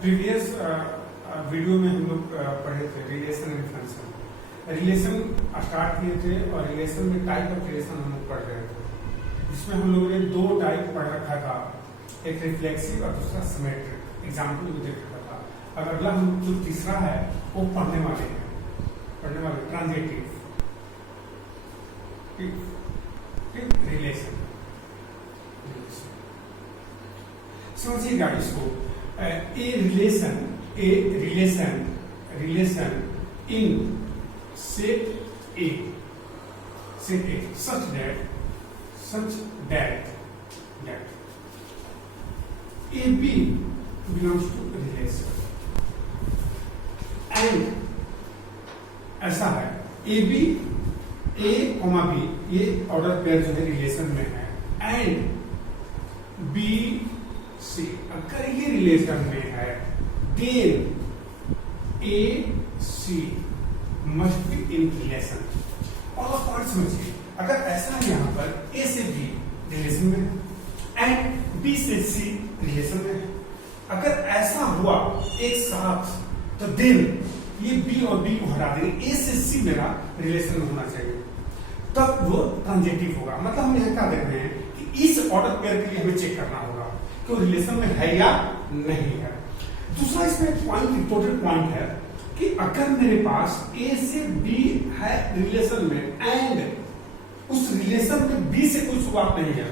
Previous video में हम लोग पढ़े थे relation and function. Relation start किए थे और रिलेशन में टाइप ऑफ रिलेशन हम लोग पढ़ रहे थे, जिसमें हम लोगों ने दो टाइप पढ़ रखा था, एक रिफ्लेक्सिव और दूसरा सिमेट्रिक। एग्जाम्पल भी देख रखा था। अब अगला हम जो तीसरा है वो पढ़ने वाले ट्रांजिटिव रिलेशन। समझिएगा इसको। A relation in set A such that AB belongs to relation and ऐसा है AB A, B ये ऑर्डर पेयर जो है रिलेशन में है एंड B C अगर ये रिलेशन में है then A C must be in relation. और पॉइंट समझिए, अगर ऐसा है यहाँ पर A से B रिलेशन में है एंड B से C रिलेशन में है, अगर ऐसा हुआ एक साथ तो देन ये B और B को हटा देंगे, A से C मेरा रिलेशन में होना चाहिए, तब वो ट्रांजिटिव होगा। मतलब हम यहाँ क्या देख रहे हैं कि इस ऑर्डर पेयर के लिए हमें चेक करना होगा कि वो रिलेशन में है या नहीं है। दूसरा इसमें पॉइंट इंपोर्टेंट पॉइंट है कि अगर मेरे पास A से B है रिलेशन में एंड उस रिलेशन में B से कोई शुरुआत नहीं है,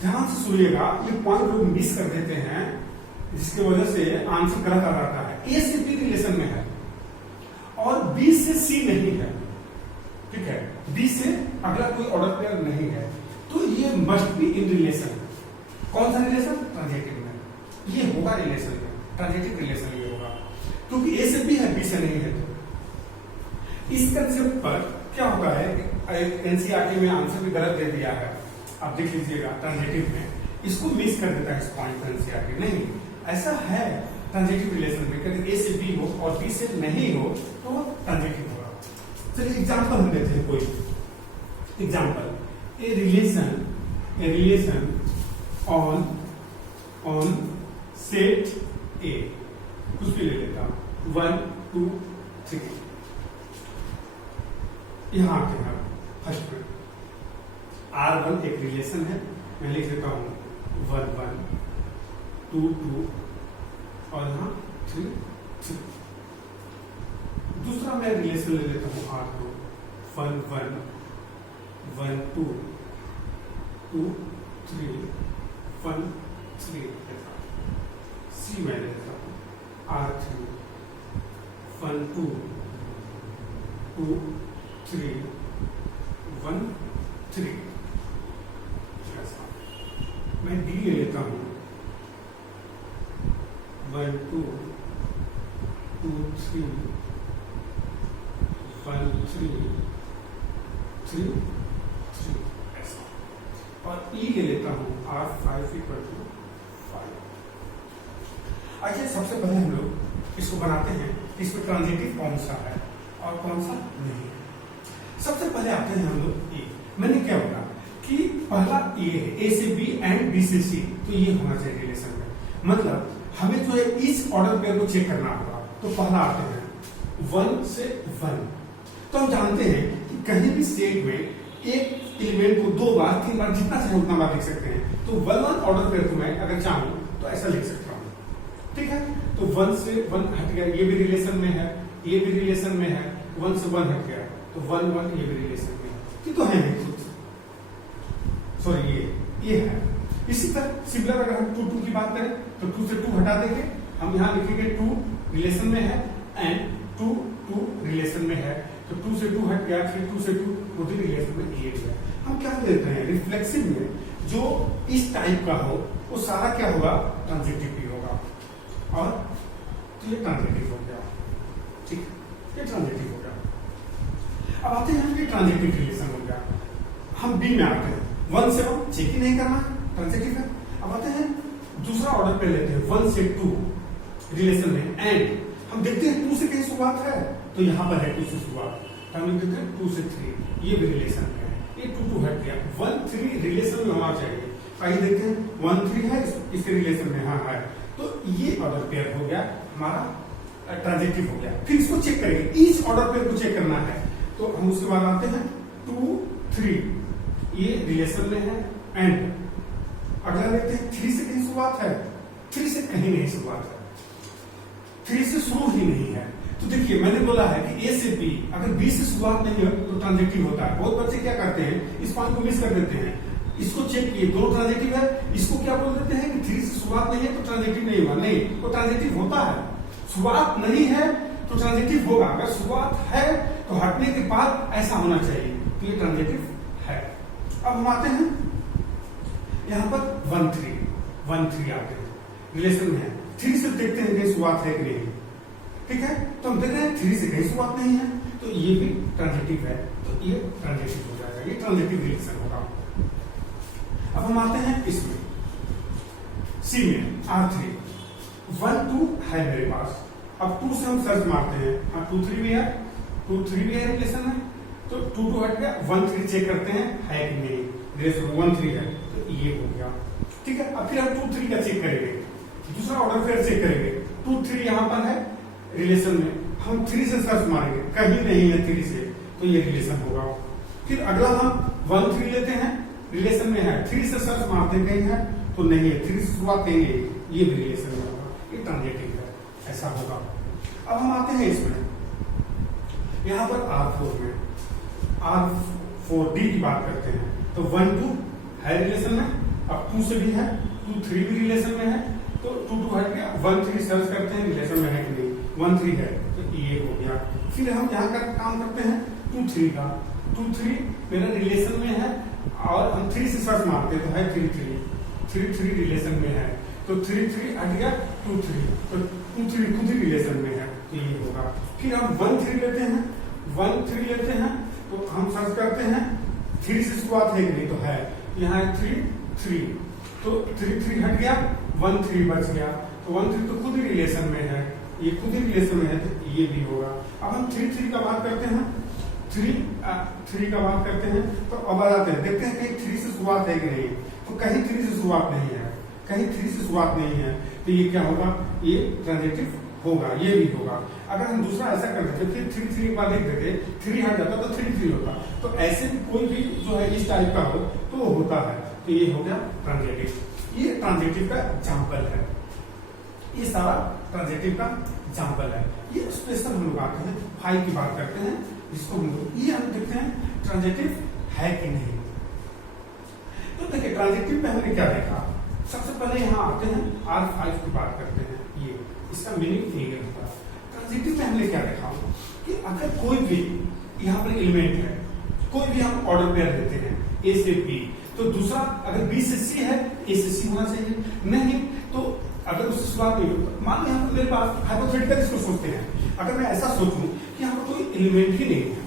ध्यान से सुनिएगा, ये पॉइंट लोग मिस कर देते हैं जिसकी वजह से आंसर गलत आ जाता है। A से B रिलेशन में है और B से C नहीं है, ठीक है, B से अगला कोई ऑर्डर पेयर नहीं है, तो ये मस्ट बी इन रिलेशन। कौन सा रिलेशन? ट्रांजिटिव में। ये होगा रिलेशन में, ट्रांजिटिव रिलेशन ये होगा क्योंकि A से B है, B से नहीं है। तो इस कंसेप्ट पर क्या होता है, एनसीईआरटी में आंसर भी गलत दे दिया है, आप देख लीजिएगा ट्रांजिटिव में, इसको मिस कर देता है इस पॉइंट पर एनसीईआरटी। नहीं, ऐसा है ट्रांजिटिव रिलेशन में, कभी A से B हो और B से नहीं हो तो ट्रांजिटिव होगा। चलिए एग्जाम्पल हम लेते हैं कोई example. A relation on set ए, कुछ भी ले लेता हूं, 1 2 3। यहां आते हैं फर्स्ट में R1 एक रिलेशन है, मैं लिख देता हूं 1 1 2 2 और यहां 3 3। दूसरा मैं रिलेशन ले लेता हूं R2 1 1 1 2 2 3 1 3। C मैं ले लेता हूं R3 1 2 2 3 1 3। मैं D ले लेता हूं 1 2 2 3 1 3 3 3 ऐसा। और E ले लेता हूं R5 = 5। आइए सबसे पहले हम लोग इसको बनाते हैं, इसमें ट्रांजिटिव कौन सा है और कौन सा नहीं है। सबसे पहले आते हैं हम लोग ए। मैंने क्या बोला कि पहला ए है, A से B एंड B से C, तो ये होना चाहिए रिलेशन में। मतलब हमें जो है इस ऑर्डर पेयर को चेक करना होगा, तो पहला आते हैं 1 से 1। तो हम जानते हैं कि कहीं भी सेट में एक एलिमेंट को 2 बार 3 बार जितना चाहे उतना बार लिख सकते हैं। तो 1 1 ऑर्डर पेयर को मैं अगर चाहूं तो ऐसा लिख सकता हूं, ठीक है। तो 1 से 1 हट गया, ये भी रिलेशन में है, ये भी रिलेशन में है, 1 से 1 हट गया तो 1 1 ये भी रिलेशन में है, ये तो है नहीं, सॉरी ये है। इसी तरह सिमिलर अगर हम 2 2 की बात करें तो 2 से 2 हटा देंगे, हम यहां लिखेंगे 2 रिलेशन में है एंड 2 2 रिलेशन में है, तो 2 से 2 हट गया, फिर 2 से 2 वो भी रिलेशन में ये गया। हम क्या देते हैं रिफ्लेक्सिव में जो इस टाइप का हो वो सारा क्या होगा, ट्रांजिटिव भी होगा। और तो ये ट्रांजिटिव हो गया, ठीक, ये ट्रांजिटिव हो गया। अब आते हैं हम ये ट्रांजिटिव रिलेशन हो गया। हम बी में आते हैं 1 से 1 चेक ही नहीं करना, ट्रांजिटिव है। अब आते हैं दूसरा ऑर्डर पे लेते हैं 1 से 2 रिलेशन में एंड हम देखते हैं 2 से कहीं शुरुआत है, तो यहां पर है 2 से शुरुआत, तो हम देखते हैं 2 से 3, ये भी रिलेशन है, ये 2 2 हट गया, 1 3 रिलेशन में होना चाहिए। आइए देखते हैं 1 3 है इसके रिलेशन में, हाँ है, तो ये ऑर्डर पेयर हो गया हमारा ट्रांजिटिव हो गया। फिर इसको चेक करेंगे, ईच ऑर्डर पेयर को चेक करना है। तो हम उसके बाद आते हैं 2, 3 ये रिलेशन में है एंड अगला देखते हैं 3 से कहीं शुरुआत है, 3 से कहीं नहीं शुरुआत है, 3 से शुरू ही नहीं है। तो देखिए मैंने बोला है कि ए से बी, अगर बी से शुरुआत नहीं हो तो ट्रांजिटिव होता है। बहुत बच्चे क्या करते हैं, इस पॉइंट को मिस कर देते हैं। इसको चेक किए, दो ट्रांजिटिव है, इसको क्या बोल देते हैं कि 3 से शुरुआत नहीं है तो ट्रांजिटिव नहीं हुआ। नहीं, वो ट्रांजिटिव होता है। शुरुआत नहीं है तो ट्रांजिटिव होगा, अगर शुरुआत है तो हटने के बाद ऐसा होना चाहिए, तो ये ट्रांजिटिव है। अब हम आते हैं यहाँ पर 1, 3 आते हैं, रिलेशन में है। 3 से देखते हैं कहीं शुरुआत है कि नहीं, ठीक है। तो हम देख रहे हैं 3 से कहीं शुरुआत नहीं है, तो ये भी ट्रांजिटिव है, तो ये ट्रांजिटिव हो जाएगा, ये ट्रांजिटिव रिलेशन होगा। अब हम आते हैं इसमें सी में R3, 1, 2 है मेरे पास। अब 2 से हम सर्च मारते हैं, हाँ 2, 3 भी है, 2, 3 भी है रिलेशन में, तो 2, 2 हट गया, 1, 3 चेक करते हैं है कि नहीं, रिलेशन 1, 3 है, तो ये हो गया, ठीक है। अब फिर हम 2, 3 का चेक करेंगे, दूसरा ऑर्डर फिर चेक करेंगे। 2, 3 यहाँ पर है रिलेशन में, हम 3 से सर्च मारेंगे, कहीं नहीं है 3 से, तो ये रिलेशन होगा। फिर अगला हम 1, 3 लेते हैं, रिलेशन में है, 3 से सर्च मारते हैं कहीं है तो नहीं है, 3 से शुरुआत नहीं है, ये भी रिलेशन में होगा, ये ट्रांजिटिव है, ऐसा होगा। अब हम आते हैं इसमें, यहाँ पर R4 में, R4D की बात करते हैं, तो 1, 2 है रिलेशन में, अब 2 से भी है, 2, 3 भी रिलेशन में है, तो 2, 2 हट गया, 1, 3 सर्च करते हैं रिलेशन में है कि नहीं, 1, 3 है, तो ये हो गया। फिर हम यहाँ का काम करते हैं 2, 3 का, 2, 3 मेरा रिलेशन में है और हम 3 से सर्च मारते हैं तो है 3, 3 रिलेशन में है, तो 3, 3 हट गया, 2, 3, तो 2, 3 खुद ही रिलेशन में है, तो ये होगा। फिर हम 1, 3 लेते हैं, 1, 3 लेते हैं, तो हम सर्च करते हैं 3 से शुरुआत है कि नहीं, तो है, यहाँ है 3, 3, तो 3, 3 हट गया, 1, 3 बच गया, तो 1, 3 तो खुद ही रिलेशन में है, ये खुद ही रिलेशन में है, तो ये भी होगा। अब हम 3, 3 का बात करते हैं, 3 का बात करते हैं, तो अब आते हैं, देखते हैं कहीं 3 से शुरुआत है कि नहीं, तो कहीं 3 से शुरुआत नहीं है, कहीं 3 से शुरुआत नहीं है, तो ये क्या होगा, ये ट्रांजिटिव होगा, ये भी होगा। अगर हम दूसरा ऐसा कर देते, फिर 3, 3 के बाद देख देते, 3 हट जाता तो 3, 3 होता, तो ऐसे भी कोई भी जो है इस टाइप का हो तो वो होता है, तो ये हो गया ट्रांजिटिव। ये ट्रांजिटिव का एग्जाम्पल है, ये सारा ट्रांजिटिव का एग्जाम्पल है। ये स्पेशल हम लोग आते हैं 5 की बात करते हैं, जिसको हम लोग ये हम देखते हैं ट्रांजिटिव है कि नहीं। तो देखिए ट्रांजिटिव में हमने क्या देखा, सबसे पहले यहाँ आते हैं R5 की बात करते हैं, ये इसका मीनिंग क्लियर होता है। ट्रांजिटिव में हमने क्या देखा कि अगर कोई भी यहाँ पर एलिमेंट है, कोई भी हम ऑर्डर पेयर देते हैं A से B, तो दूसरा अगर B से C है, A से C होना चाहिए, नहीं तो अगर उससे शुरुआत नहीं हो, मान लो यहाँ पर मेरे पास हाइपोथेटिकल इसको सोचते हैं, अगर मैं ऐसा सोचूं कि यहाँ पर कोई एलिमेंट ही नहीं है,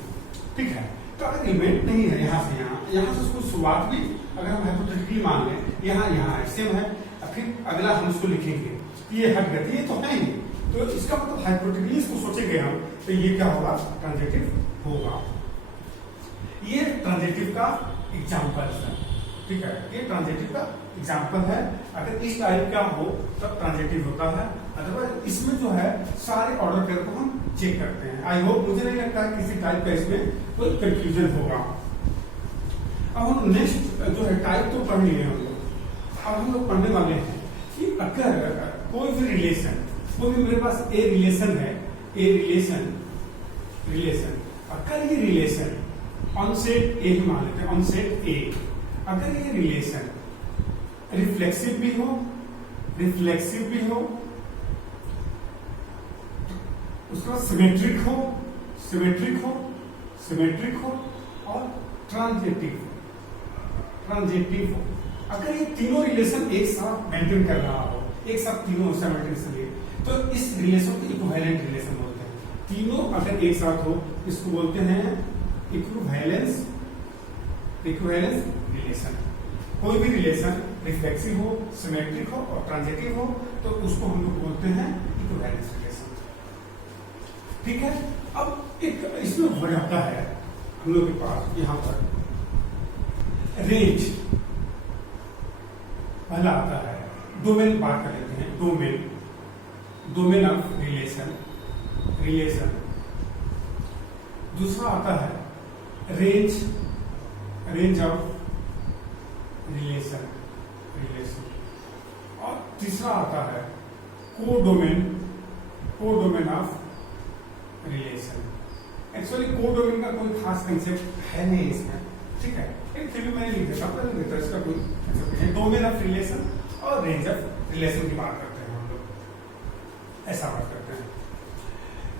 ठीक है, तो अगर एलिमेंट नहीं है यहाँ से यहाँ से उसको शुरुआत भी अगर हम हाइपोथेटिकली मान लें, यहाँ है सेम है, फिर अगला हम उसको लिखेंगे, ये हट गया, ये तो है नहीं, तो इसका मतलब हाइपोथेटिकली इसको सोचेंगे हम, तो ये क्या होगा, ट्रांजिटिव होगा। ये ट्रांजिटिव का एग्जाम्पल है, ठीक है, ये ट्रांजिटिव का एग्जाम्पल है। अगर इस टाइप का हो तब ट्रांजिटिव होता है, अदरवाइज इसमें जो है सारे ऑर्डर पेयर को हम चेक करते हैं। आई होप, मुझे नहीं लगता है किसी टाइप का इसमें कोई कंफ्यूजन होगा। अब हम नेक्स्ट जो है टाइप तो पढ़ लिए हम लोग, अब हम लोग पढ़ने वाले हैं कि अगर कोई भी रिलेशन, कोई भी मेरे पास ए रिलेशन है, ए रिलेशन, अगर ये रिलेशन ऑन सेट ए मान लेते हैं, ऑन सेट ए, अगर ये रिलेशन रिफ्लेक्सिव भी हो, उसके बाद सिमेट्रिक हो और ट्रांजिटिव हो, अगर ये तीनों रिलेशन एक साथ मेंटेन कर रहा हो, एक साथ तीनों साइमल्टेनियसली, तो इस रिलेशन को इक्विवेलेंट रिलेशन बोलते हैं। तीनों अगर एक साथ हो, इसको बोलते हैं इक्विवेलेंस रिलेशन। कोई भी रिलेशन रिफ्लेक्सिव हो, सिमेट्रिक हो और ट्रांजिटिव हो, तो उसको हम लोग बोलते हैं इक्विवेलेंस रिलेशन, ठीक है। अब एक इसमें हो जाता है हम लोग के पास यहाँ पर रेंज पहला आता है, डोमेन बात कर लेते हैं। Domain of relation. दूसरा आता है रेंज ऑफ रिलेशन। और तीसरा आता है codomain of relation. Actually codomain का कोई खास कंसेप्ट है नहीं इसमें, ठीक है, फिर भी मैंने लिख देता इसका कोई कंसेप्ट नहीं। डोमेन ऑफ रिलेशन और रेंज ऑफ रिलेशन की बात करते हैं हम लोग, ऐसा बात करते हैं।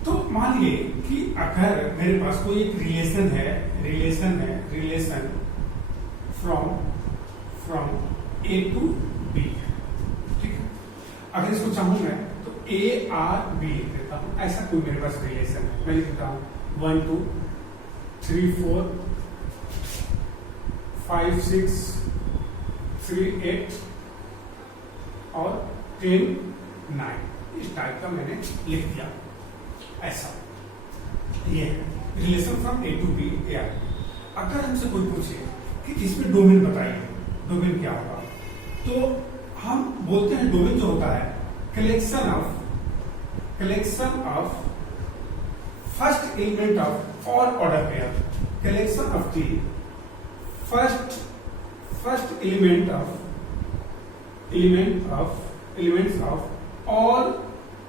तो मान लिए कि अगर मेरे पास कोई एक रिलेशन है फ्रॉम ए टू बी, ठीक है। अगर इसको चाहूं मैं तो ए आर बी लिख देता हूं, ऐसा कोई मेरे पास रिलेशन है। मैं लिखता हूं 1 2 3 4 5 6 3 8 और 10 9, इस टाइप का मैंने लिख दिया। ऐसा ये है relation from A to B A R. अगर हमसे कोई पूछे कि इसमें डोमेन बताइए, डोमेन क्या होगा, तो हम बोलते हैं डोमेन जो होता है collection of first element of all order pair, collection of the first elements of all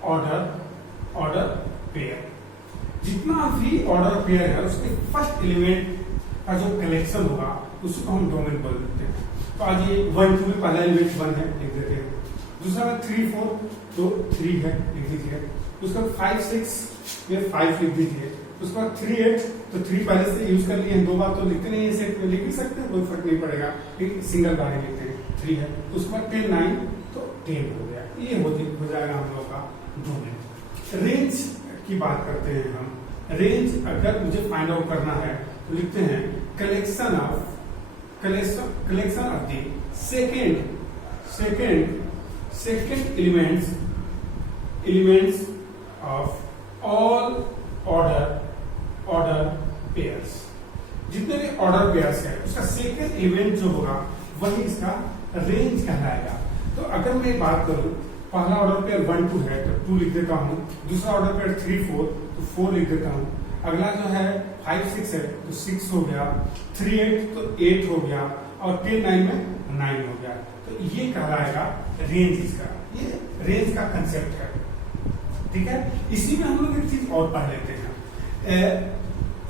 order pair. जितना भी ऑर्डर पेयर है उसके फर्स्ट एलिमेंट का जो कलेक्शन होगा उसको हम डोमेन बोल देते हैं। तो आज ये 1 2 में पहला एलिमेंट 1 है, लिख देते हैं। दूसरा में 3 4 तो 3 है, लिख दीजिए। उसका 5 6 में 5 लिख दीजिए। उसके बाद 3 8 तो 3 पहले से यूज कर लिए हैं, 2 बार तो लिखते नहीं है, सेट में लिख भी सकते हैं, कोई फर्क नहीं पड़ेगा, सिंगल बार ही लिखते हैं। 3 है, उसके बाद 10 9 तो 10 हो गया। ये हो जाएगा हम लोग का डोमेन। रेंज की बात करते हैं हम। रेंज अगर मुझे फाइंड आउट करना है तो लिखते हैं collection of the second elements of all order pairs. जितने भी ऑर्डर पेयर्स है उसका सेकेंड एलिमेंट जो होगा वही इसका रेंज कहलाएगा। तो अगर मैं बात करूं, पहला ऑर्डर पेयर 1 2 है तो 2 लिख देता हूं। दूसरा ऑर्डर पेयर 3 4 तो 4 लिख देता हूं। अगला जो है 5 6 है तो 6 हो गया। 3 8 तो 8 हो गया और 10 9 में 9 हो गया। तो ये कहलाएगा रेंज इसका। ये रेंज का कंसेप्ट है, ठीक है। इसी में हम लोग एक चीज और पढ़ लेते हैं,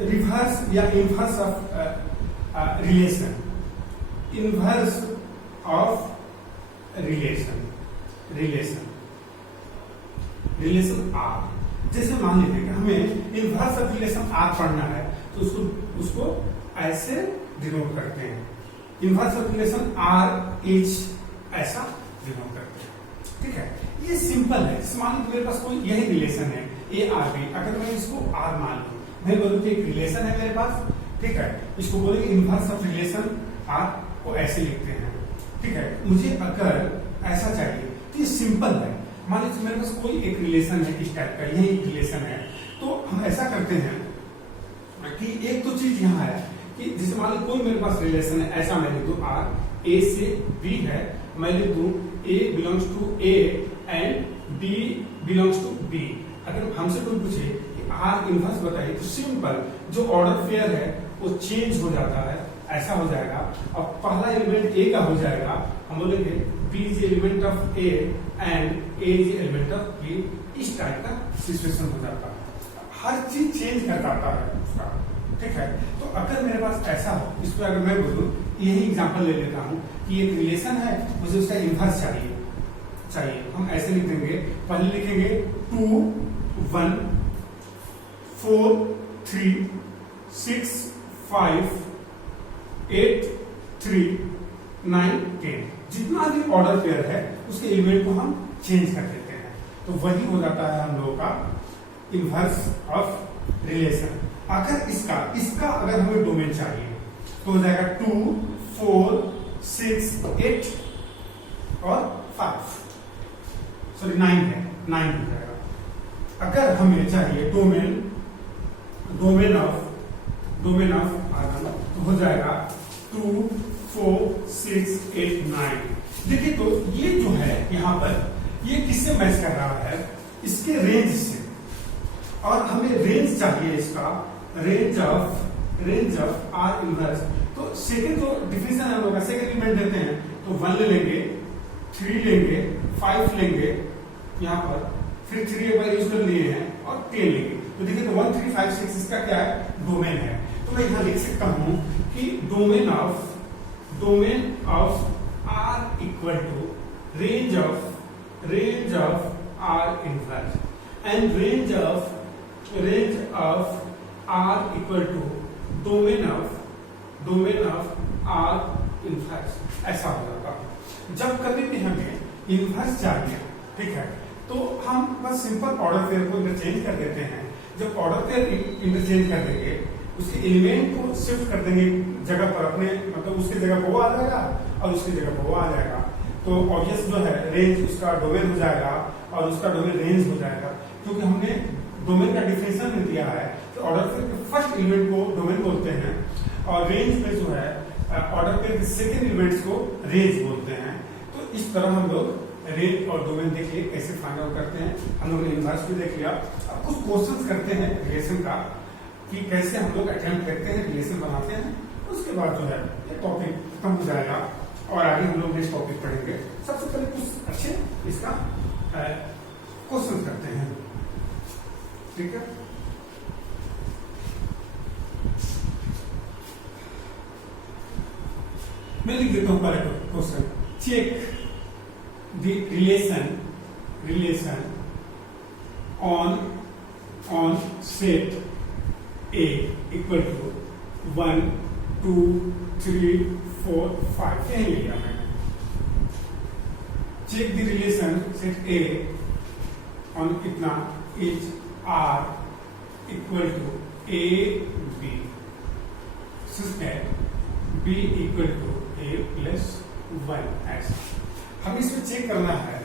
रिवर्स या inverse of relation. Inverse of relation R. जैसे मान लीजिए कि हमें इनवर्स ऑफ रिलेशन आर पढ़ना है तो उसको ऐसे डिनोट करते हैं। Inverse of relation R is ऐसा डिनोट करते हैं, ठीक है। ये सिंपल है। मान लीजिए मेरे पास कोई यही रिलेशन है ए आर बी, अगर मैं इसको आर मान लूं, मैं बोलूं कि एक रिलेशन है मेरे पास, ठीक है। इसको बोलेंगे इनवर्स ऑफ रिलेशन आर को ऐसे लिखते हैं, ठीक है। मुझे अगर ऐसा चाहिए तो ये सिंपल है। मान लीजिए मेरे पास कोई एक रिलेशन है इस टाइप का, यही रिलेशन है, तो हम ऐसा करते हैं कि एक तो चीज यहाँ है कि जैसे मान लीजिए कोई मेरे पास रिलेशन है, ऐसा मैं लिख दूं आर ए से बी है, मैं लिख दूं A belongs to A and B belongs to B. अगर हमसे कोई पूछे कि आर इनवर्स बताइए तो सिंपल जो ऑर्डर पेयर है वो चेंज हो जाता है, ऐसा हो जाएगा। और पहला एलिमेंट ए का हो जाएगा, हम बोलेंगे B is element of A and A is element of B. इस टाइप का सिचुएशन हो जाता है, हर चीज चेंज कर जाता है उसका, ठीक है। तो अगर मेरे पास ऐसा हो, इस पर अगर मैं बोलूं, यही एग्जांपल ले लेता हूं कि एक रिलेशन है, मुझे उसका इनवर्स चाहिए, हम ऐसे लिख देंगे। पहले लिखेंगे 2 1 4 3 6 5 8 3 9 10। जितना भी ऑर्डर पेयर है उसके एलिमेंट को हम चेंज कर देते हैं, तो वही हो जाता है हम लोगों का इनवर्स ऑफ रिलेशन। अगर इसका अगर हमें डोमेन चाहिए तो हो जाएगा 2 4 6 8 और 5, सॉरी 9 है, 9 हो जाएगा। अगर हमें चाहिए डोमेन ऑफ तो हो जाएगा 2 4 6 8 9। देखिए तो ये जो है यहाँ पर ये किससे मैच कर रहा है? इसके रेंज से। और हमें रेंज चाहिए इसका, रेंज ऑफ आर इनवर्स। तो सेकंड जो डिफिनेशन है हम लोग का, सेकंड एलिमेंट देते हैं तो 1 ले लेंगे, 3 लेंगे, 5 लेंगे यहाँ पर, फिर 3 एक बार यूज कर लिए हैं और 10 लेंगे। तो देखिए तो 1 3 5 6 इसका क्या है? डोमेन है। तो मैं यहाँ लिख सकता हूँ कि domain of R equal to range of R inverse, and range of R equal to domain of R inverse. ऐसा हो जाता है। जब कभी भी हमें इनवर्स चाहिए, ठीक है, तो हम बस सिंपल ऑर्डर पेयर को इंटरचेंज कर देते हैं। जब ऑर्डर पेयर इंटरचेंज कर देंगे, उसके एलिमेंट को शिफ्ट कर देंगे जगह पर, अपने मतलब उसकी जगह पर वो आ जाएगा और उसकी जगह पर वो आ जाएगा। तो ऑब्वियस जो है रेंज उसका डोमेन हो जाएगा और उसका डोमेन रेंज हो जाएगा, क्योंकि हमने डोमेन का डिफिनेशन में दिया है कि ऑर्डर पेयर के फर्स्ट एलिमेंट को डोमेन बोलते हैं और रेंज में जो है ऑर्डर पेयर के सेकेंड एलिमेंट्स को रेंज बोलते हैं। तो इस तरह हम लोग रेंज और डोमेन देख लिए कैसे फाइंड आउट करते हैं। हम लोग ने इनवर्स भी देख लिया। अब कुछ क्वेश्चंस करते हैं रिलेशन का, कि कैसे हम लोग अटेम्प्ट करते हैं, रिलेशन बनाते हैं। उसके बाद जो है ये टॉपिक खत्म हो जाएगा और आगे हम लोग नेक्स्ट टॉपिक पढ़ेंगे। सबसे पहले कुछ अच्छे इसका क्वेश्चन करते हैं, ठीक है। मैं लिख देता हूं पहले question, check the relation on set A equal to 1 2 3 4 5। यही लिया मैंने। Check the relation set A on कितना is R equal to A B such that B equal to A plus 1। ऐसा हम इसमें चेक करना है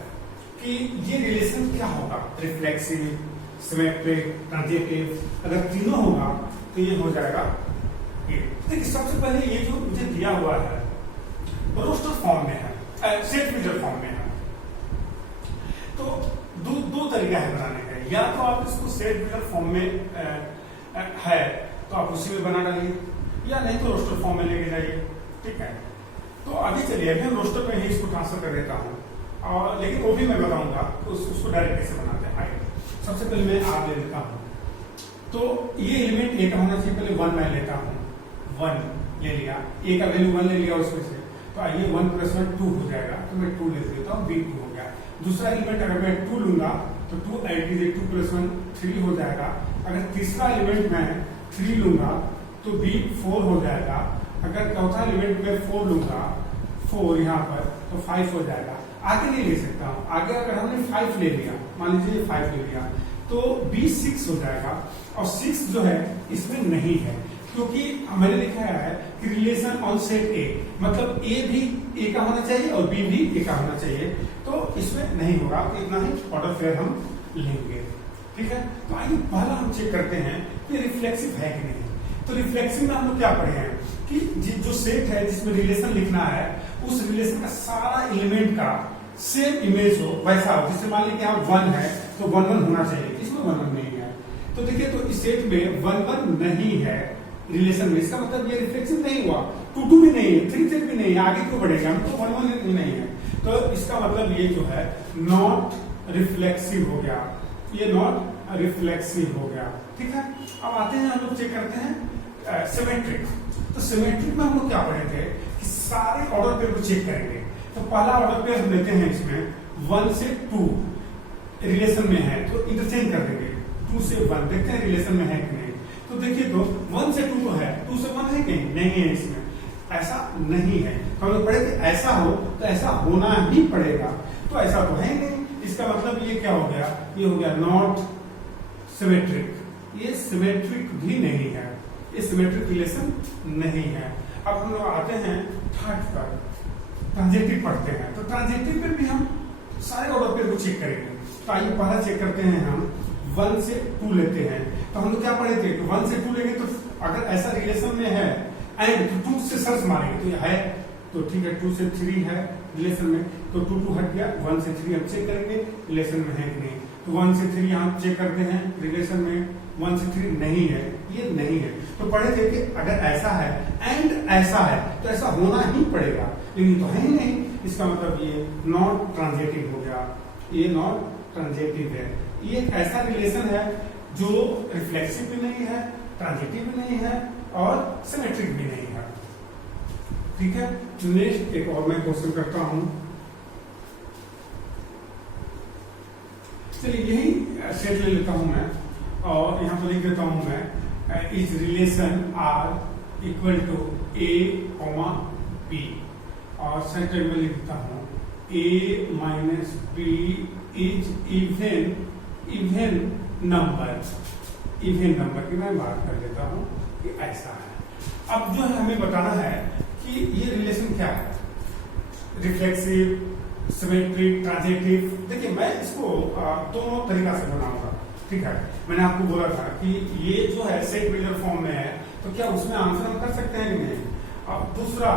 कि ये रिलेशन क्या होगा, रिफ्लेक्सिव, सिमेट्रिक, ट्रांजिटिव। अगर तीनों होगा तो ये हो जाएगा ये। देखिए सबसे पहले ये जो मुझे दिया हुआ है रोस्टर फॉर्म में है, सेट फिल्टर फॉर्म में है। तो दो तरीका है बनाने का, या तो आप इसको सेट फिल्टर फॉर्म में है तो आप उसी में बना डालिए, या नहीं तो रोस्टर फॉर्म में लेके जाइए, ठीक है। तो आगे चलिए, अभी हम रोस्टर में ही इसको ट्रांसफर कर देता हूँ, और लेकिन वो भी मैं बताऊंगा उसको डायरेक्ट कैसे बनाते हैं। आइए सबसे पहले मैं आर ले लेता हूँ। तो ये एलिमेंट ए का होना चाहिए, पहले 1 मैं लेता हूँ, 1 ले लिया, ए का वैल्यू 1 ले लिया उसमें से। तो आइए 1 + 1 2 हो जाएगा, तो मैं 2 ले देता हूँ, बी 2 हो गया। दूसरा एलिमेंट अगर मैं 2 लूंगा तो 2 + 1 3 हो जाएगा। अगर तीसरा एलिमेंट मैं 3 लूंगा तो बी 4 हो जाएगा। अगर चौथा एलिमेंट में 4 लूंगा, 4 यहाँ पर, तो 5 हो जाएगा। आगे नहीं ले सकता हूँ, आगे अगर हमने 5 ले लिया, मान लीजिए 5 ले लिया, तो B 6 हो जाएगा। और 6 जो है इसमें नहीं है, क्योंकि मैंने लिखा है कि रिलेशन ऑन सेट A, मतलब A भी A का होना चाहिए और B भी A का होना चाहिए, तो इसमें नहीं होगा। तो इतना ही ऑर्डर पेयर हम लेंगे, ठीक है। तो आइए पहला हम चेक करते हैं कि रिफ्लेक्सिव है कि नहीं। तो रिफ्लेक्सिव में हम लोग क्या पढ़े हैं कि जो सेट है जिसमें रिलेशन लिखना है, उस रिलेशन का सारा एलिमेंट का सेम इमेज हो, वैसा हो। जैसे मान लीजिए यहाँ 1 है तो 1 1 होना चाहिए, इसमें 1 1 नहीं है। तो देखिए तो इस सेट में 1 1 नहीं है रिलेशन में, इसका मतलब ये रिफ्लेक्सिव नहीं हुआ। 2 2 भी नहीं है, 3 3 भी नहीं है, आगे क्यों बढ़ेगा, हम तो 1 1 नहीं है। तो इसका मतलब ये जो है नॉट रिफ्लेक्सिव हो गया, ये नॉट रिफ्लेक्सिव हो गया, ठीक है। अब आते हैं हम लोग चेक करते हैं सिमेट्रिक। तो सिमेट्रिक में हम लोग क्या पढ़े थे कि सारे ऑर्डर पेयर को चेक करेंगे। तो पहला ऑर्डर पेयर हम लेते हैं, इसमें 1 से 2 रिलेशन में है तो इंटरचेंज कर देंगे। 2 से 1 देखते हैं रिलेशन में है कि नहीं। तो देखिए तो 1 से 2 तो है, 2 से 1 है कहीं नहीं है, इसमें ऐसा नहीं है। हम लोग पढ़े थे ऐसा हो तो ऐसा होना ही पड़ेगा, तो ऐसा तो है नहीं। इसका मतलब ये क्या हो गया, ये हो गया नॉट सिमेट्रिक, ये सिमेट्रिक भी नहीं है, ये सिमेट्रिक रिलेशन नहीं है। अब हम लोग आते हैं थर्ड पर, ट्रांजिटिव पढ़ते हैं। तो ट्रांजिटिव में भी हम सारे ऑर्डर पेयर को चेक करेंगे। तो आइए पहला चेक करते हैं, हम 1 से 2 लेते हैं। तो हम लोग क्या पढ़े थे, 1 से 2 लेंगे तो अगर ऐसा रिलेशन में है एंड तो 2 से सर्च मारेंगे तो ये है, तो ठीक है 2 से 3 है, रिलेशन में, तो 2 2 हट गया, 1 से 3 हम चेक करेंगे रिलेशन में है कि नहीं, तो 1 से 3 यहाँ चेक करते हैं रिलेशन में, 1 से 3 नहीं है, ये नहीं है। तो पढ़े थे कि अगर ऐसा है एंड ऐसा है तो ऐसा होना ही पड़ेगा, लेकिन तो है ही नहीं, इसका मतलब ये नॉट ट्रांजिटिव हो गया, ये नॉट ट्रांजिटिव है। ये एक ऐसा रिलेशन है जो रिफ्लेक्सिव भी नहीं है, ट्रांजिटिव भी नहीं है और सिमेट्रिक भी नहीं है। ठीक है, नेक्स्ट एक और मैं क्वेश्चन करता हूं। चलिए यही सेट ले लेता हूं मैं और यहां पर लिख देता हूं मैं is relation R equal to A comma B और सेंटर में लिखता हूं A minus B is even number की मैं बात कर लेता हूं कि ऐसा है। अब जो है हमें बताना है कि ये रिलेशन क्या है, रिफ्लेक्सिव, सिमेट्रिक, ट्रांजिटिव। देखिए मैं इसको दोनों तरीका से बनाऊंगा। ठीक है, मैंने आपको बोला था कि ये जो है सेट बिल्डर फॉर्म में है, तो क्या उसमें आंसर हम कर सकते हैं कि नहीं। अब दूसरा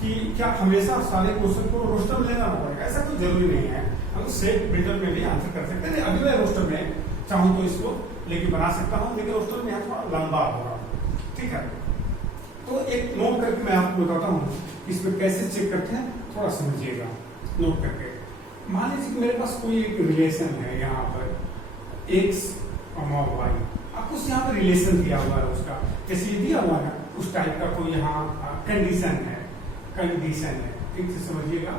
कि क्या हमेशा सारे क्वेश्चन को रोस्टर में लेना पड़ेगा, ऐसा कोई जरूरी नहीं है, हम सेट बिल्डर में भी आंसर कर सकते हैं। अभी मैं रोस्टर में चाहूँ तो इसको लेके बना सकता हूँ, लेकिन रोस्टर में थोड़ा लंबा होगा। ठीक है, तो एक नोट करके मैं आपको बताता हूँ इसमें कैसे चेक करते हैं, थोड़ा समझिएगा नोट करके। मान लीजिए कि मेरे पास कोई एक रिलेशन है, यहाँ पर x और y, आपको यहाँ पर रिलेशन दिया हुआ है उसका, जैसे ये दिया हुआ है उस टाइप का कोई यहाँ कंडीशन है, ठीक से समझिएगा,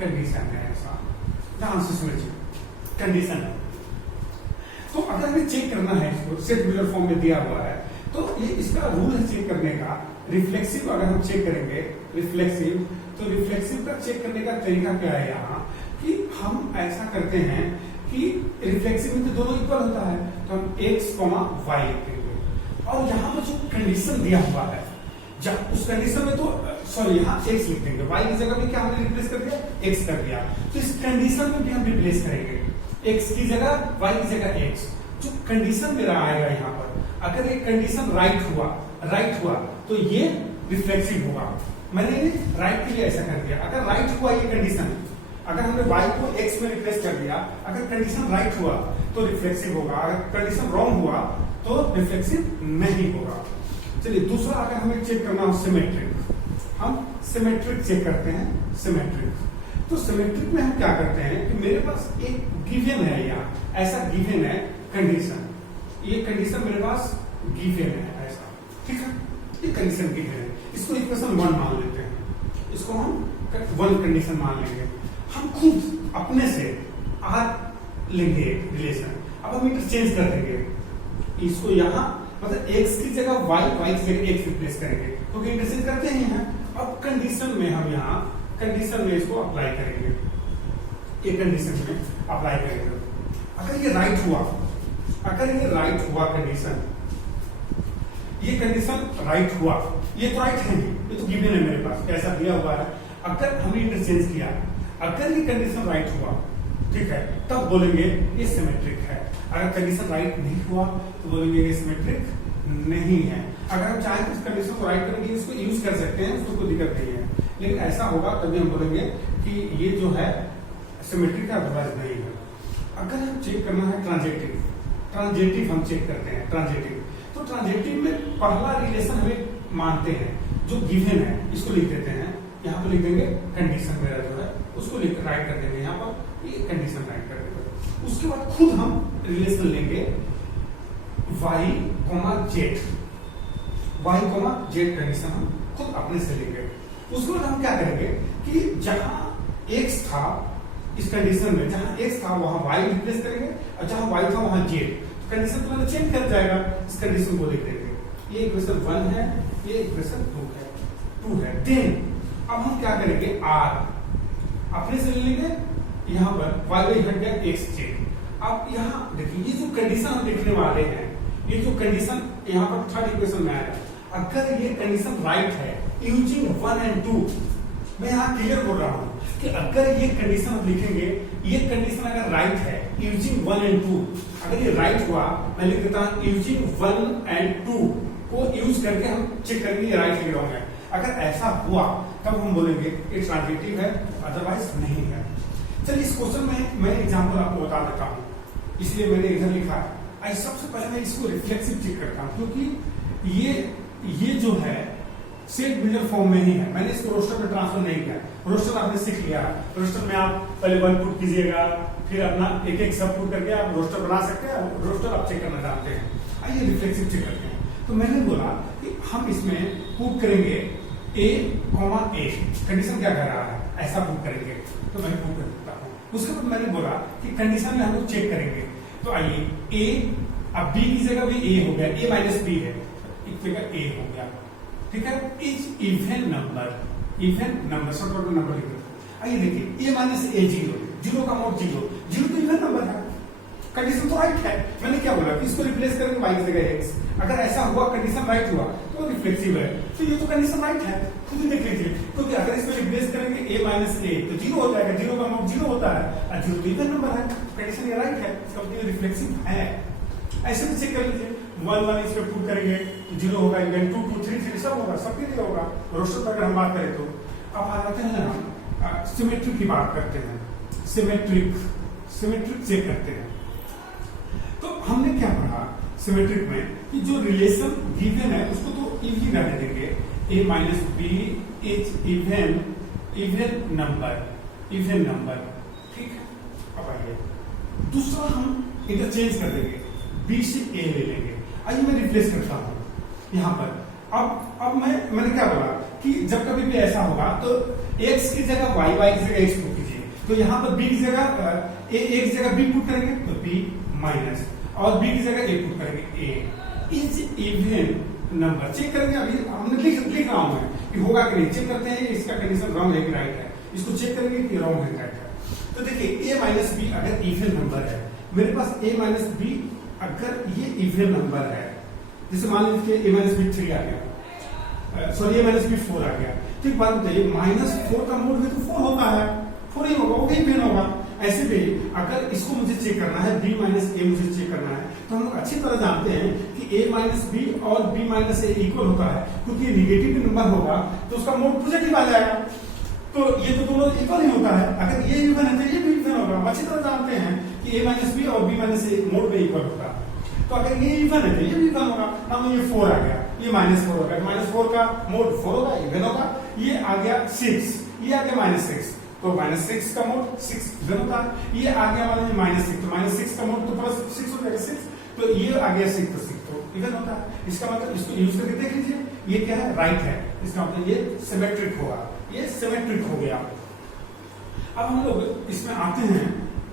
कंडीशन है, ऐसा ध्यान से समझिए, कंडीशन है। तो अगर हमें चेक करना है इसको, सेट बिल्डर फॉर्म में दिया हुआ है, तो ये इसका रूल है चेक करने का। रिफ्लेक्सिव अगर हम चेक करेंगे रिफ्लेक्सिव, तो रिफ्लेक्सिव का चेक करने का तरीका क्या है यहाँ कि हम ऐसा करते हैं कि रिफ्लेक्सिव में तो दोनों इक्वल होता है, तो हम x, y लिखेंगे और यहाँ पर जो कंडीशन दिया हुआ है उस कंडीशन में तो सॉरी यहाँ x लिख देंगे, y की जगह में क्या हमने रिप्लेस कर दिया, x कर दिया। तो इस कंडीशन में भी हम रिप्लेस करेंगे, x की जगह y की जगह x। जो कंडीशन मेरा आएगा यहाँ पर, अगर एक कंडीशन राइट हुआ तो ये रिफ्लेक्सिव होगा। मैंने राइट के लिए ऐसा कर दिया, अगर राइट हुआ ये कंडीशन, अगर हमने y को x में रिप्लेस कर दिया, अगर कंडीशन राइट हुआ तो रिफ्लेक्सिव होगा, अगर कंडीशन रॉन्ग हुआ तो रिफ्लेक्सिव नहीं होगा। चलिए दूसरा, अगर हमें चेक करना हो सिमेट्रिक, हम सिमेट्रिक चेक करते हैं, सिमेट्रिक। तो सिमेट्रिक में हम क्या करते हैं कि मेरे पास एक गिवन है, यहाँ ऐसा गिवन है कंडीशन, ये कंडीशन मेरे पास गिवन है ऐसा, ठीक है, ये कंडीशन गिवन है, इसको इक्वेशन 1 मान लेते हैं, इसको हम 1 कंडीशन मान लेंगे। हम खुद अपने से आर लेंगे रिलेशन, अब हम इंटरचेंज कर देंगे इसको, यहाँ मतलब x की जगह y की जगह x रिप्लेस करेंगे, क्योंकि इंटरचेंज करते हैं। अब कंडीशन में हम यहाँ कंडीशन में इसको अप्लाई करेंगे, ये कंडीशन में अप्लाई करेंगे। अगर ये राइट हुआ कंडीशन, ये कंडीशन राइट हुआ, ये तो राइट है नहीं, ये तो गिवन है मेरे पास, कैसा दिया हुआ है। अगर हमने इंटरचेंज किया, अगर ये कंडीशन राइट हुआ, ठीक है, तब बोलेंगे ये सिमेट्रिक है। अगर कंडीशन राइट नहीं हुआ तो बोलेंगे ये सिमेट्रिक नहीं है। अगर हम चाहें तो इस कंडीशन को राइट करके इसको यूज कर सकते हैं, उसको कोई दिक्कत नहीं है, लेकिन ऐसा होगा तभी हम बोलेंगे कि ये जो है सिमेट्रिक है, अदरवाइज नहीं है। अगर हम चेक करना है ट्रांजिटिव हम चेक करते हैं, तो ट्रांजिटिव में पहला रिलेशन हमें मानते हैं जो गिवन है, इसको लिख देते हैं, यहाँ पर लिख देंगे कंडीशन मेरा जो है उसको लिख राइट कर देंगे, यहाँ पर ये कंडीशन राइट कर देंगे। उसके बाद खुद हम रिलेशन लेंगे y, z कंडीशन हम खुद अपने से लेंगे। उसके बाद हम क्या करेंगे कि जहां x था इस कंडीशन में, जहां x था वहां y रिप्लेस करेंगे और जहां y था वहां z, तो कंडीशन तुम्हारा चेंज कर जाएगा, इस कंडीशन को लिख देंगे। ये इक्वेशन 1 है, ये इक्वेशन 2 है। देन अब हम क्या करेंगे, r अपने से ले लेंगे, यहाँ पर y हट गया x z। अब यहाँ देखिए ये जो कंडीशन हम लिखने वाले हैं, ये जो कंडीशन यहाँ पर थर्ड इक्वेशन में आएगा, अगर ये कंडीशन राइट है यूजिंग 1 and 2, मैं यहाँ क्लियर बोल रहा हूँ कि अगर ये कंडीशन हम लिखेंगे, ये कंडीशन अगर राइट है यूजिंग 1 and 2, अगर ये राइट हुआ, मैं लिख देता हूँ यूजिंग 1 and 2 को यूज करके हम चेक करेंगे ये राइट लिख रहा हूँ। अगर ऐसा हुआ तब हम बोलेंगे ये ट्रांजिटिव है, अदरवाइज नहीं है। चलिए इस क्वेश्चन में मैं एग्जांपल आपको बता देता हूँ, इसलिए मैंने इधर लिखा है। आई सबसे पहले मैं इसको रिफ्लेक्सिव चेक करता हूँ, क्योंकि ये जो है सेट बिल्डर फॉर्म में ही है, मैंने इसको रोस्टर में ट्रांसफर नहीं किया। रोस्टर आपने सीख लिया, रोस्टर में आप पहले 1 पुट कीजिएगा, फिर अपना एक एक सब पुट करके आप रोस्टर बना सकते हैं, रोस्टर आप चेक करना चाहते हैं। आइए रिफ्लेक्सिव चेक करते हैं। तो मैंने बोला कि हम इसमें पुट करेंगे a, a, कंडीशन क्या कह रहा है, ऐसा पुट करेंगे, तो मैं पुट कर देता हूँ। उसके बाद मैंने बोला कि कंडीशन में हम लोग चेक करेंगे, तो आइए a, अब b की जगह भी a हो गया, a माइनस b है, एक जगह a हो गया, ठीक है। इज इवन नंबर शॉर्ट में नंबर लिख दो। आइए देखिए a माइनस a 0 का मोड 0 तो इवन नंबर है, कंडीशन तो राइट है। मैंने क्या बोला कि इसको रिप्लेस करेंगे y की जगह x, अगर ऐसा हुआ कंडीशन राइट हुआ तो रिफ्लेक्सिव है, तो ये तो कंडीशन राइट है, खुद ही देख लीजिए। क्योंकि अगर इसको रिप्लेस करेंगे a माइनस a तो 0 हो जाएगा, 0 का मोड 0 होता है, और 0 तो इवन नंबर है, कंडीशन ये राइट है, इसका मतलब ये रिफ्लेक्सिव है। ऐसे भी चेक कर लीजिए, 1 इस पे पुट करेंगे तो 0 होगा, इवन 2 2 3 3 सब होगा, सबके लिए होगा। रोस्टर पर अगर हम बात करें तो अब आ जाते हैं हम सिमेट्रिक की बात करते हैं, सिमेट्रिक चेक करते हैं। तो हमने क्या पढ़ा सिमेट्रिक में कि जो रिलेशन गिवन है उसको तो इजी रहने देंगे, a minus B is even number, ठीक है। अब आइए दूसरा हम इंटरचेंज कर देंगे, b से a ले लेंगे। आइए मैं रिप्लेस करता हूँ यहाँ पर। अब मैंने क्या बोला कि जब कभी भी ऐसा होगा तो x की जगह y की जगह x पुट कीजिए, तो यहाँ पर b की जगह a की जगह b पुट करेंगे तो b माइनस, और b की जगह a पुट करेंगे a इज इवन नंबर। चेक करेंगे, अभी हमने लिख रहा हूं मैं कि होगा कि नहीं, चेक करते हैं इसका कंडीशन रॉन्ग है कि राइट है, इसको चेक करेंगे कि रॉन्ग है राइट है। तो देखिए a माइनस बी अगर इवन नंबर है, मेरे पास a माइनस बी अगर ये इवन नंबर है, जैसे मान लीजिए a माइनस बी 3 आ गया, सॉरी a माइनस बी 4 आ गया, तो एक बात बताइए -4 का मोड भी तो 4 होता है, 4 ही होगा, वो कहीं इवन होगा। ऐसे भी अगर इसको मुझे चेक करना है, b माइनस a मुझे चेक करना है, तो हम लोग अच्छी तरह जानते हैं कि a माइनस बी और b माइनस a इक्वल होता है, क्योंकि निगेटिव नंबर होगा तो उसका मोड पॉजिटिव आ जाएगा, तो ये तो दोनों इक्वल ही होता है। अगर ये इवन है तो ये भी इवन होगा, हम अच्छी तरह जानते हैं कि a माइनस बी और b माइनस a मोड में इक्वल होता है। तो अगर ये इवन है तो ये भी इवन होगा, हम ये 4 आ गया, ये -4 होगा, -4 का मोड 4 होगा, इवन होगा। ये आ गया 6, ये आ गया -6, तो -6 का मोड 6 इवन होता है। ये आ गया -6, तो -6 का मोड तो +6 हो जाएगा 6, तो ये आ गया 6 तो 6 तो इवन होता है। इसका मतलब इसको यूज करके देख लीजिए, ये क्या है, राइट है, इसका मतलब ये सिमेट्रिक होगा, ये सिमेट्रिक हो गया। अब हम लोग इसमें आते हैं,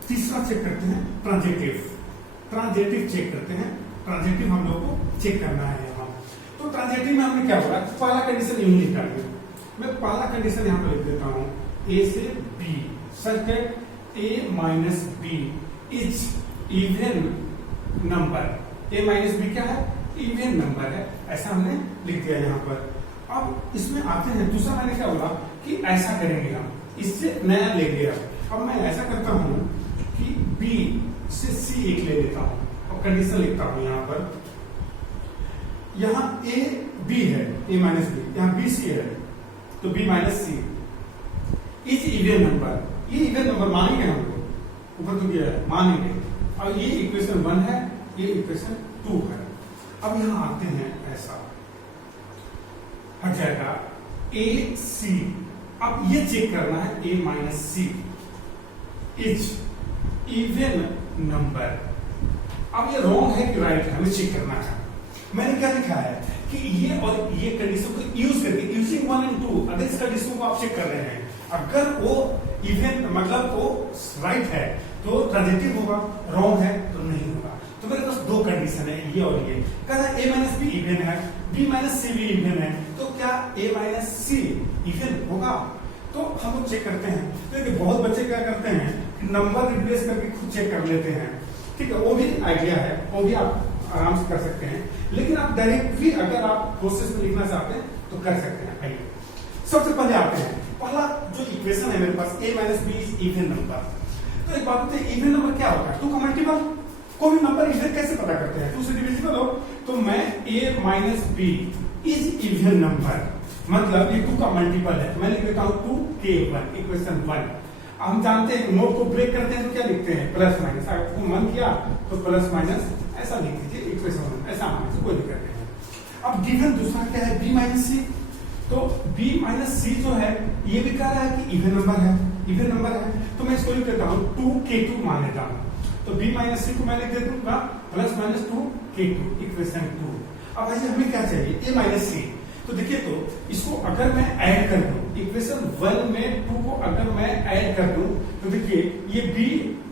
तीसरा चेक करते हैं ट्रांजिटिव चेक करते हैं। ट्रांजिटिव हम लोग को चेक करना है यहाँ। तो ट्रांजिटिव में हमने क्या बोला, पहला कंडीशन यूं लिखा है, मैं पहला कंडीशन यहाँ पे लिख देता हूँ, a से b such that a minus b is even number. a minus b क्या है, इवन नंबर है, ऐसा हमने लिख दिया यहाँ पर। अब इसमें आते हैं, दूसरा मैंने क्या बोला कि ऐसा करेंगे हम, इससे नया ले लिया। अब मैं ऐसा करता हूँ कि b से c एक ले लेता हूँ और कंडीशन लिखता हूँ यहाँ पर। यहाँ a b है, a माइनस b, यहाँ b c है, तो b minus c is even number. ये इवन नंबर मानेंगे हम लोग, ऊपर तो दिया है मानेंगे। अब ये इक्वेशन 1 है, ये इक्वेशन 2 है। अब यहाँ आते हैं, ऐसा हट जाएगा a c। अब ये चेक करना है a minus c is even number. अब ये रॉन्ग है कि राइट है, हमें चेक करना है। मैंने क्या लिखा है कि ये और ये कंडीशन को यूज करके, यूजिंग 1 and 2, अगर इस कंडीशन को आप चेक कर रहे हैं, अगर वो इवन मतलब वो राइट है तो ट्रांजिटिव होगा, रॉन्ग है तो नहीं होगा। तो मेरे पास 2 कंडीशन है, ये और ये। कहता है a माइनस बी इवन है, b माइनस सी भी इवन है, तो क्या a माइनस सी इवन होगा? तो हम लोग चेक करते हैं। देखिए बहुत बच्चे क्या करते हैं, नंबर रिप्लेस करके खुद चेक कर लेते हैं, ठीक है, वो भी आइडिया है, वो भी आप आराम से कर सकते हैं। लेकिन आप डायरेक्ट भी अगर आप प्रोसेस में लिखना चाहते हैं तो कर सकते हैं। आइए सबसे पहले आते हैं, पहला जो इक्वेशन है मेरे पास, a minus B is even number. तो एक बात है, इवन नंबर क्या होता है, 2 का मल्टीपल। कोई भी नंबर इवन कैसे पता करते हैं, 2 से डिविजिबल हो, तो मैं a minus B is even number, मतलब ये 2 का मल्टीपल है, मैं लिख देता हूँ 2k1 इक्वेशन 1। हम जानते हैं नोट को ब्रेक करते हैं तो क्या लिखते हैं, प्लस माइनस। आपको मन किया तो प्लस माइनस ऐसा लिख दीजिए इक्वेशन 1, ऐसा होने से कोई दिक्कत नहीं है। अब गिवन दूसरा क्या है, b माइनस सी। तो b माइनस सी जो है ये भी कह रहा है कि इवन नंबर है, इवन नंबर है, तो मैं इसको लिख देता हूँ 2k2 मान लेता हूँ। तो b माइनस सी को मैं लिख देता हूँ प्लस माइनस 2k2 इक्वेशन 2। अब ऐसे हमें क्या चाहिए, a माइनस सी। तो देखिए तो इसको अगर मैं ऐड कर दूं इक्वेशन 1 में 2 को अगर मैं ऐड कर दूं तो देखिए ये b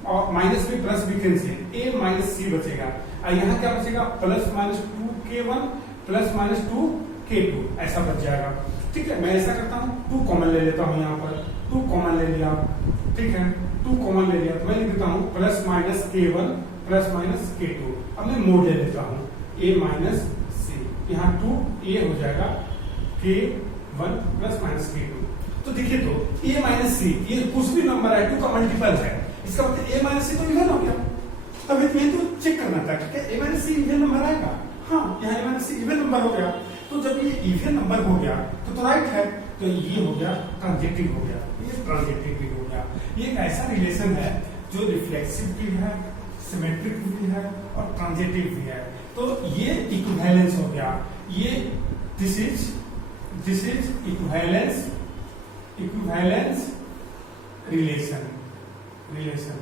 और minus b plus b cancel, a minus C बचेगा और यहाँ क्या बचेगा, plus minus 2k1 plus minus 2k2 ऐसा बच जाएगा। ठीक है, मैं ऐसा करता हूँ 2 कॉमन ले लेता हूँ, यहाँ पर 2 कॉमन ले लिया, ठीक है 2 कॉमन ले लिया तो मैं लिख देता हूँ plus minus k1 plus minus k2। अब मैं मोड ले लेता हूँ a माइनस सी, यहाँ 2a हो जाएगा k1 प्लस माइनस k2। तो देखिए तो a माइनस सी ये कुछ भी नंबर है 2 का मल्टीपल है, इसका मतलब a माइनस सी तो इवन हो गया। तब ये तो चेक करना था कि a minus C even number आएगा, हाँ यहाँ a minus C even number हो गया। तो जब ये इवन नंबर हो गया तो राइट है, तो ये हो गया ट्रांजिटिव हो गया, ये ट्रांजिटिव भी हो गया। ये एक ऐसा रिलेशन है जो रिफ्लेक्सिव भी है, सिमेट्रिक भी है और ट्रांजिटिव भी है। तो ये इक्विवेलेंस हो गया, ये दिस इज इक्विवेलेंस रिलेशन।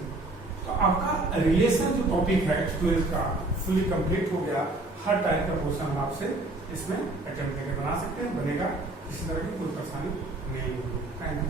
तो आपका रिलेशन जो टॉपिक है 12 का फुली कंप्लीट हो गया। हर टाइप का क्वेश्चन हम आपसे इसमें अटेम्प्ट करके बना सकते हैं, बनेगा, किसी तरह की कोई परेशानी नहीं होगी। Thank you.